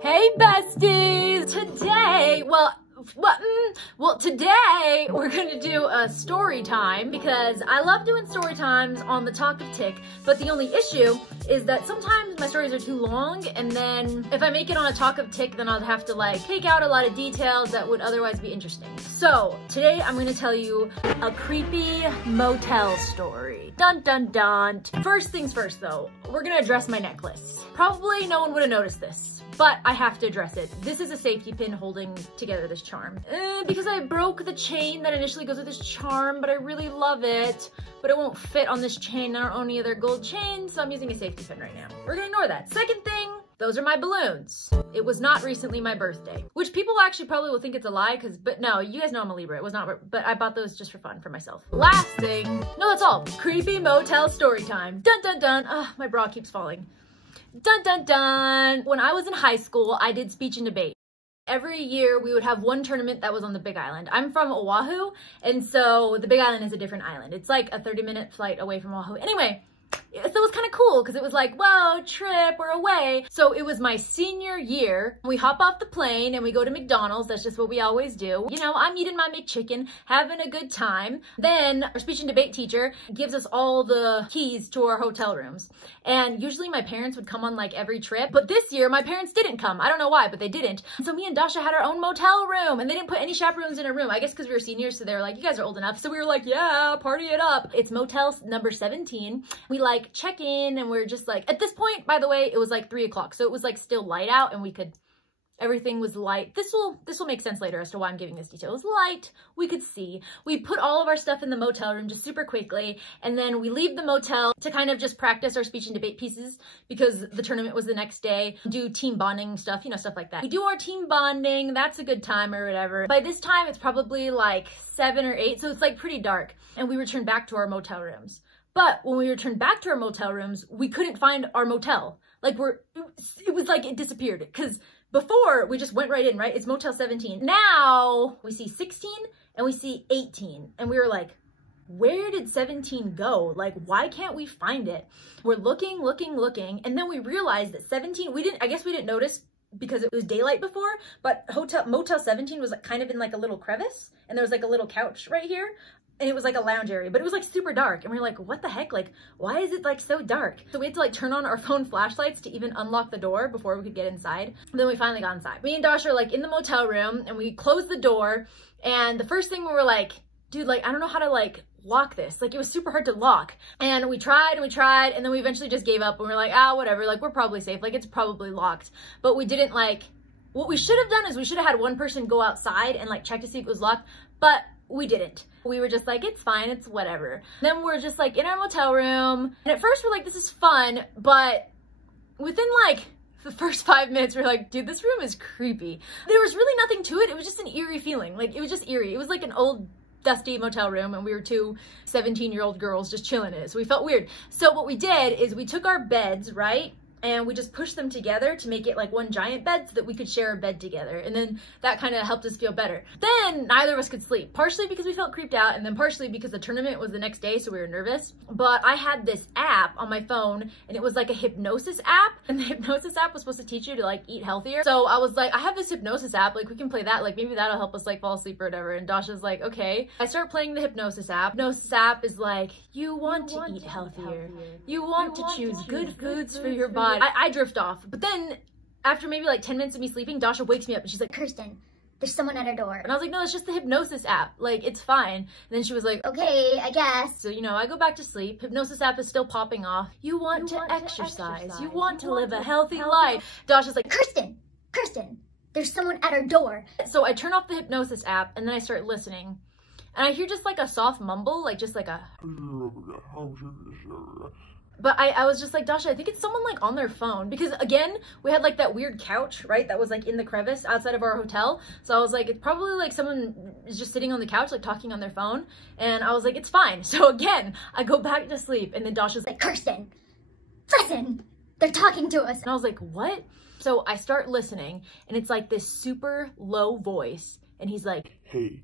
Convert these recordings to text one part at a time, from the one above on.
Hey besties! Today we're gonna do a story time because I love doing story times on the Talk of Tick, but the only issue is that sometimes my stories are too long, and then if I make it on a Talk of Tick, then I'll have to like take out a lot of details that would otherwise be interesting. So today I'm gonna tell you a creepy motel story. Dun dun dun. First things first though, we're gonna address my necklace. Probably no one would have noticed this, but I have to address it. This is a safety pin holding together this charm. Because I broke the chain that initially goes with this charm, but I really love it, but it won't fit on this chain. There aren't any other gold chains, so I'm using a safety pin right now. We're gonna ignore that. Second thing, those are my balloons. It was not recently my birthday, which people actually probably will think it's a lie, but no, you guys know I'm a Libra. It was not, but I bought those just for fun for myself. Last thing, no, that's all. Creepy motel story time. Dun dun dun. Ah, my bra keeps falling. Dun dun dun. When I was in high school, I did speech and debate. Every year we would have one tournament that was on the Big Island. I'm from Oahu, and so the Big Island is a different island. It's like a 30-minute flight away from Oahu. Anyway, so it was kind of cool because it was like, whoa, trip, we're away. So it was my senior year. We hop off the plane and we go to McDonald's. That's just what we always do. You know, I'm eating my McChicken, having a good time. Then our speech and debate teacher gives us all the keys to our hotel rooms. And usually my parents would come on like every trip, but this year my parents didn't come. I don't know why, but they didn't. So me and Dasha had our own motel room, and they didn't put any chaperones in a room. I guess because we were seniors, so they were like, you guys are old enough. So we were like, yeah, party it up. It's motel number 17. We like check in and we're just like, at this point, by the way, it was like 3 o'clock. So it was like still light out and everything was light. This will make sense later as to why I'm giving this detail. It was light, we could see. We put all of our stuff in the motel room just super quickly, and then we leave the motel to kind of just practice our speech and debate pieces because the tournament was the next day. Do team bonding stuff, you know, stuff like that. We do our team bonding, that's a good time or whatever. By this time, it's probably like 7 or 8, so it's like pretty dark, and we return back to our motel rooms. But when we returned back to our motel rooms, we couldn't find our motel. Like it was like it disappeared because before we just went right in, right? It's motel 17. Now we see 16 and we see 18. And we were like, where did 17 go? Like, why can't we find it? We're looking. And then we realized that 17, I guess we didn't notice because it was daylight before, but motel 17 was like kind of in like a little crevice, and there was like a little couch right here. And it was like a lounge area, but it was like super dark. And we were like, what the heck? Like, why is it like so dark? So we had to like turn on our phone flashlights to even unlock the door before we could get inside. And then we finally got inside. Me and Dasha are like in the motel room, and we closed the door. And the first thing we were like, dude, like, I don't know how to like lock this. Like, it was super hard to lock. And we tried, and then we eventually just gave up. And we were like, ah, whatever. Like, we're probably safe. Like, it's probably locked. But we didn't like, what we should have done is we should have had one person go outside and like check to see if it was locked. But we didn't. We were just like, it's fine, it's whatever. Then we're just like in our motel room. And at first we're like, this is fun. But within like the first 5 minutes, we're like, dude, this room is creepy. There was really nothing to it. It was just an eerie feeling. Like, it was just eerie. It was like an old dusty motel room, and we were two 17-year-old girls just chilling in it. So we felt weird. So what we did is we took our beds, right? And we just pushed them together to make it like one giant bed so that we could share a bed together. And then that kind of helped us feel better. Then neither of us could sleep, partially because we felt creeped out, and then partially because the tournament was the next day, so we were nervous. But I had this app on my phone, and it was like a hypnosis app. And the hypnosis app was supposed to teach you to like eat healthier. So I was like, I have this hypnosis app, like we can play that, like maybe that'll help us like fall asleep or whatever. And Dasha's like, okay. I start playing the hypnosis app. Hypnosis app is like, you want to eat healthier. You want to choose good foods for your body. I drift off, but then after maybe like 10 minutes of me sleeping, Dasha wakes me up and she's like, Kirsten, there's someone at our door. And I was like, no, it's just the hypnosis app. Like, it's fine. And then she was like, okay, I guess. So, you know, I go back to sleep. Hypnosis app is still popping off. You want to exercise. You want to live a healthy life. Dasha's like, Kirsten, there's someone at our door. So I turn off the hypnosis app and then I start listening. And I hear just like a soft mumble, like just like a... But I was just like, Dasha, I think it's someone like on their phone, because again, we had like that weird couch, right? That was like in the crevice outside of our hotel. So I was like, it's probably like someone is just sitting on the couch, like talking on their phone. And I was like, it's fine. So again, I go back to sleep, and then Dasha's like, Kirsten, listen, they're talking to us. And I was like, what? So I start listening, and it's like this super low voice. And he's like, hey,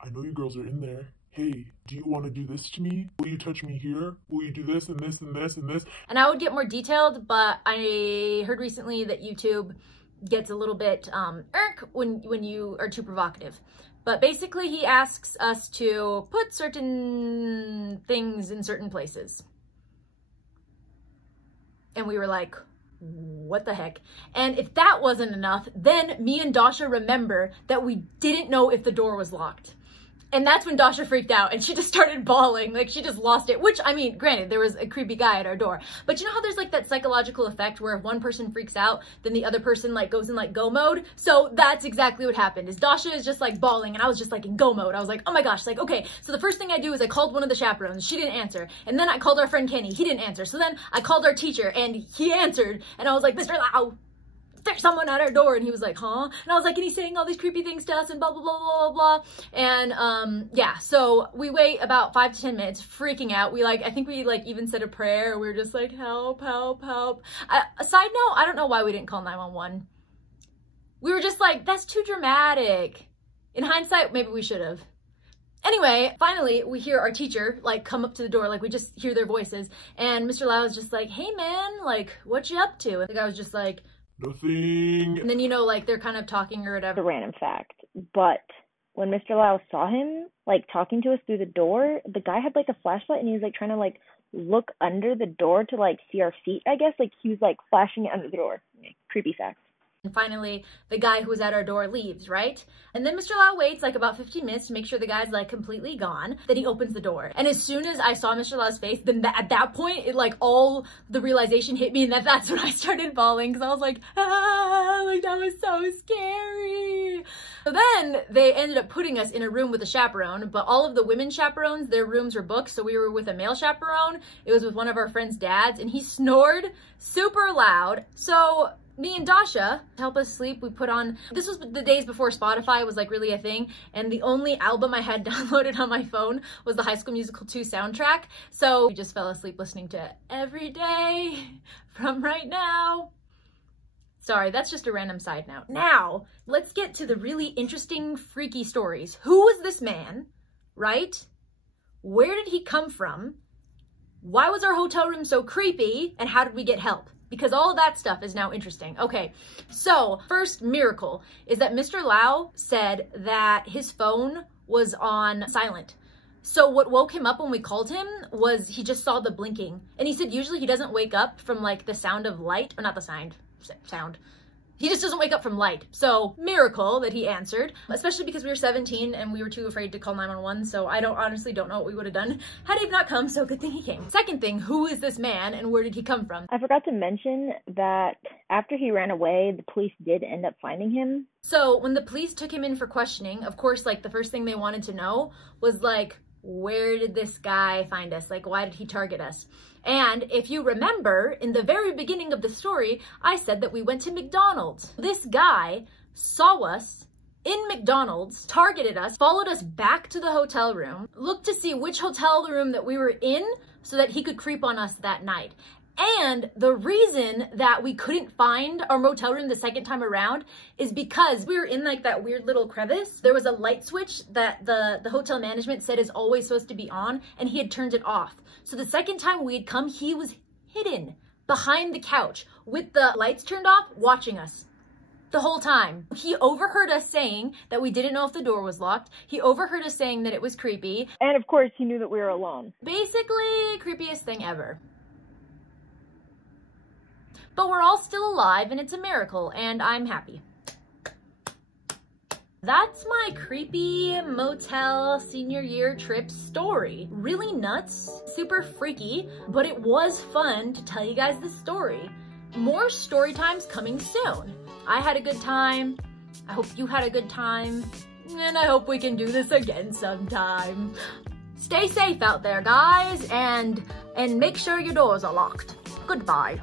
I know you girls are in there. Hey, do you want to do this to me? Will you touch me here? Will you do this and this and this and this? And I would get more detailed, but I heard recently that YouTube gets a little bit irk when you are too provocative. But basically he asks us to put certain things in certain places. And we were like, what the heck? And if that wasn't enough, then me and Dasha remember that we didn't know if the door was locked. And that's when Dasha freaked out and she just started bawling, like she just lost it, which, I mean, granted, there was a creepy guy at our door, but you know how there's like that psychological effect where if one person freaks out, then the other person like goes in like go mode? So that's exactly what happened, is Dasha is just like bawling and I was just like in go mode. I was like, oh my gosh, like, okay. So the first thing I do is I called one of the chaperones, she didn't answer. And then I called our friend Kenny, he didn't answer. So then I called our teacher and he answered and I was like, Mr. Lau, there's someone at our door. And he was like, huh? And I was like, and he's saying all these creepy things to us and blah, blah, blah, blah, blah. And yeah, so we wait about 5 to 10 minutes freaking out. We like, I think we like even said a prayer. We were just like, help, help, help. A side note, I don't know why we didn't call 911. We were just like, that's too dramatic. In hindsight, maybe we should have. Anyway, finally, we hear our teacher, like, come up to the door, like, we just hear their voices, and Mr. Lau was just like, hey, man, like, what you up to? And the guy was just like, nothing. and then, you know, like, they're kind of talking or whatever. A random fact, but when Mr. Lau saw him, like, talking to us through the door, the guy had, like, a flashlight, and he was, like, trying to, like, look under the door to, like, see our feet, I guess. Like, he was, like, flashing it under the door. Creepy fact. And finally, the guy who was at our door leaves, right? And then Mr. Lau waits like about 15 minutes to make sure the guy's like completely gone. Then he opens the door. And as soon as I saw Mr. Lau's face, then at that point, it like all the realization hit me, and that's when I started bawling, because I was like, ah, like that was so scary. So then they ended up putting us in a room with a chaperone, but all of the women chaperones, their rooms were booked. So we were with a male chaperone. It was with one of our friends' dads, and he snored super loud. So me and Dasha, to help us sleep, we put on, this was the days before Spotify was like really a thing, and the only album I had downloaded on my phone was the High School Musical 2 soundtrack. So we just fell asleep listening to it every day from right now. Sorry, that's just a random side note. Now, let's get to the really interesting, freaky stories. Who was this man, right? Where did he come from? Why was our hotel room so creepy? And how did we get help? Because all of that stuff is now interesting. Okay, so first miracle is that Mr. Lau said that his phone was on silent. So what woke him up when we called him was he just saw the blinking. And he said usually he doesn't wake up from like the sound of light, or not the sound. He just doesn't wake up from light. So miracle that he answered, especially because we were 17 and we were too afraid to call 911. So I honestly don't know what we would have done had he not come. So good thing he came. Second thing, who is this man and where did he come from? I forgot to mention that after he ran away, the police did end up finding him. So when the police took him in for questioning, of course, like the first thing they wanted to know was like, where did this guy find us? Like, why did he target us? And if you remember, in the very beginning of the story, I said that we went to McDonald's. This guy saw us in McDonald's, targeted us, followed us back to the hotel room, looked to see which hotel room that we were in so that he could creep on us that night. And the reason that we couldn't find our motel room the second time around is because we were in like that weird little crevice. There was a light switch that the hotel management said is always supposed to be on, and he had turned it off. So the second time we had come, he was hidden behind the couch with the lights turned off, watching us the whole time. He overheard us saying that we didn't know if the door was locked. He overheard us saying that it was creepy. And of course, he knew that we were alone. Basically, creepiest thing ever. But we're all still alive and it's a miracle and I'm happy. That's my creepy motel senior year trip story. Really nuts, super freaky, but it was fun to tell you guys this story. More story times coming soon. I had a good time. I hope you had a good time. And I hope we can do this again sometime. Stay safe out there, guys, and make sure your doors are locked. Goodbye.